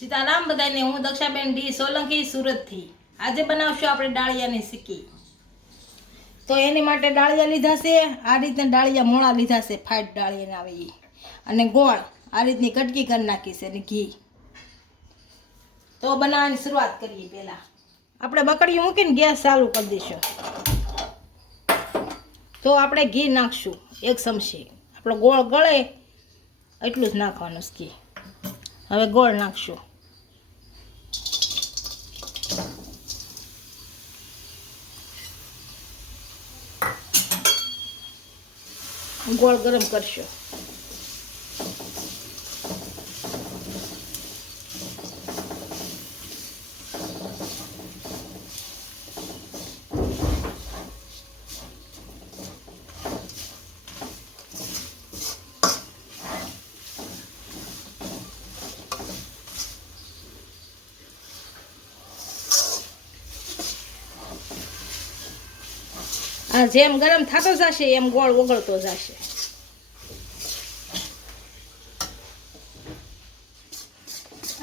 સીતારામ બધાને હું દક્ષાબેન ડી સોલંકી સુરતથી. આજે બનાવશું આપણે ડાળિયાની સિક્કી તો એની માટે ડાળિયા લીધા છે, આ રીતના ડાળિયા મોળા લીધા છે ફાઇટ ડાળિયાના આવે એ અને ગોળ, આ રીતની કટકી કરી નાખી છે અને ઘી. તો બનાવવાની શરૂઆત કરીએ પહેલાં. આપણે બકડીયું મૂકીને ગેસ ચાલુ કરી દઈશું. તો આપણે ઘી નાખશું, એક ચમચી. આપણો ગોળ ગળે, એટલું જ નાખવાનું ઘી. હવે ગોળ નાખશું. ગોળ ગરમ કરશો. જેમ ગરમ થતો જશે એમ ગોળ ઓગળતો જશે.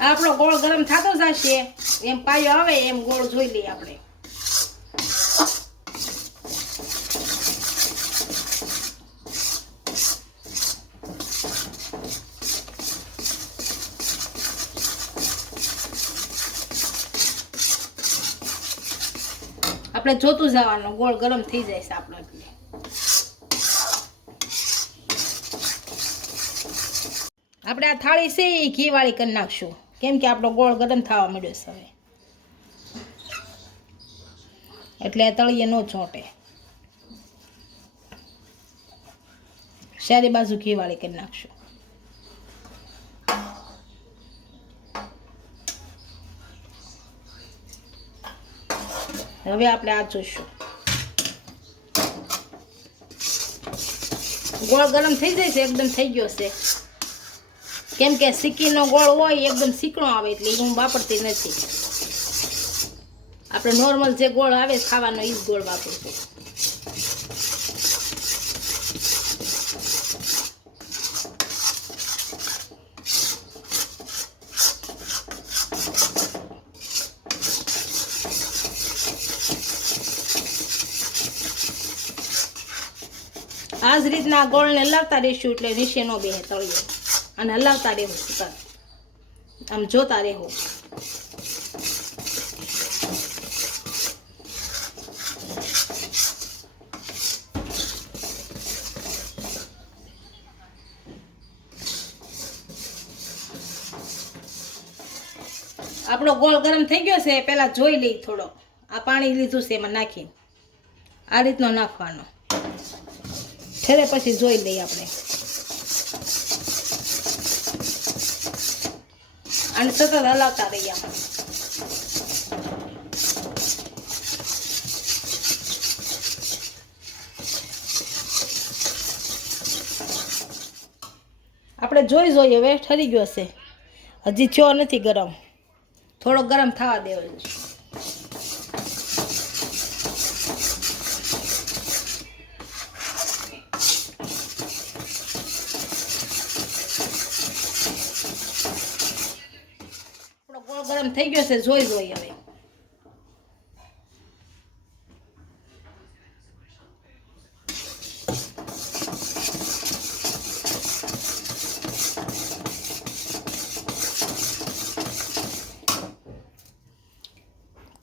આપણો ગોળ ગરમ થતો જશે, એમ પાયો આવે, એમ ગોળ જોઈ લઈએ આપણે. આપણે જોતું જવાનું, ગોળ ગરમ થઈ જાય છે આપણો એટલે. આપણે આ થાળી છે એ ઘી વાળી કરી નાખશું. કેમ કે આપણો ગોળ ગરમ થવા માંડ્યો છે હવે. એટલે આ તળીએ ન ચોંટે. સારી બાજુ ઘી વાળી કરી નાખશું. હવે આપણે આ જોઈશું. ગોળ ગરમ થઈ જાય છે, એકદમ થઈ ગયો છે. કેમ કે સિક્કીનો ગોળ હોય એકદમ સીકણો આવે એટલે હું વાપરતી નથી. આપણે નોર્મલ જે ગોળ આવે ખાવાનો એ જ ગોળ વાપરું આ જ રીતના ગોળને લાવતા રહીશું એટલે નીચે ન બેહે તળીએ અને હલાવતા રહેવું સતત આમ જોતા રહેવું. આપણો ગોળ ગરમ થઈ ગયો છે, પહેલાં જોઈ લઈ થોડો. આ પાણી લીધું છે એમાં નાખીને. આ રીતનો નાખવાનો. છેલ્લે પછી જોઈ લઈએ આપણે. અને સતત હલાવતા રહ્યા આપણે જોઈ જોઈએ હવે ઠરી ગયો હશે. હજી થયો નથી ગરમ. થોડો ગરમ થવા દેવો છે. ગરમ થઈ ગયો છે, જોઈ જોઈ હવે.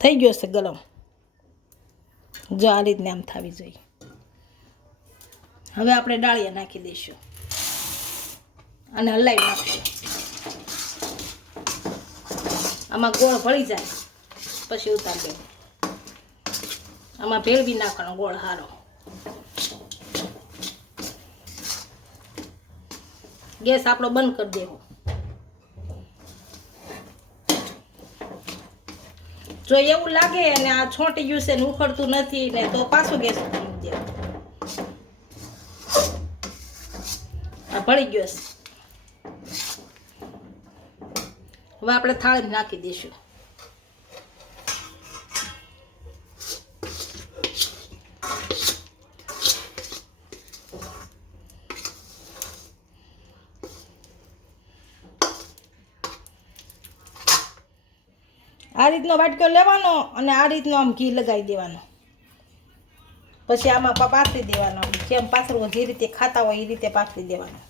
થઈ ગયો છે ગરમ. જો આ રીતને આમ થવી જોઈએ. હવે આપણે ડાળિયા નાખી દઈશું. અને હલાવી નાખશું. આમાં ગોળ ભળી જાય. પછી ઉતાર દે આમાં ભેળવી નાખવાનો ગોળ હારો. ગેસ આપણો બંધ કરી દેવો. જો એવું લાગે અને આ છોટી ગયું છે ને ઉખડતું નથી ને તો પાછું ગેસ મૂકી દેવો. આ ભળી ગયો છે. હવે આપણે થાળી નાખી દઈશું. આ રીતનો વાટકો લેવાનો અને આ રીતનો આમ ઘી લગાવી દેવાનો. પછી આમાં પાથરી દેવાનો. જેમ પાથરવું? જે રીતે ખાતા હોય એ રીતે પાથરી દેવાનો.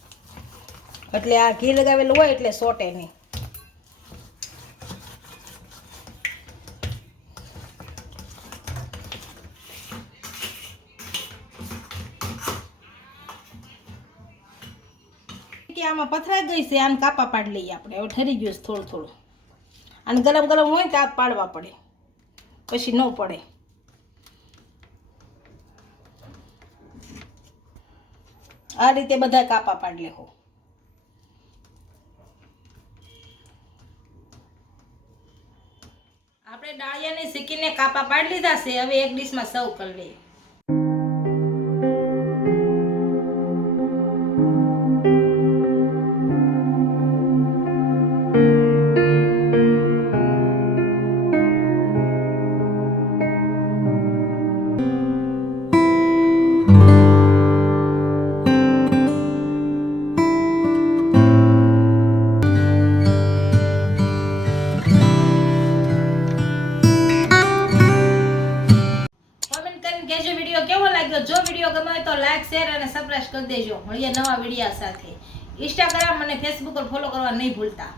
એટલે આ ઘી લગાવેલું હોય એટલે સોટે નહીં. કે આમાં પથરાઈ ગઈ છે, આને કાપા પાડી લઈએ આપણે. હવે ઠરી ગયું છે થોડું થોડું. અને ગરમ ગરમ હોય તો આ પાડવા પડે. પછી ન પડે. આ રીતે બધા કાપા પાડી લેવો આપણે ડાળિયાને શીકીને કાપા પાડી લીધા છે, હવે એક ડીશમાં સર્વ કરી લઈએ. કરી દેજો. મળીએ નવા વિડીયા સાથે. ઇન્સ્ટાગ્રામ અને ફેસબુક પર ફોલો કરવા નહીં ભૂલતા.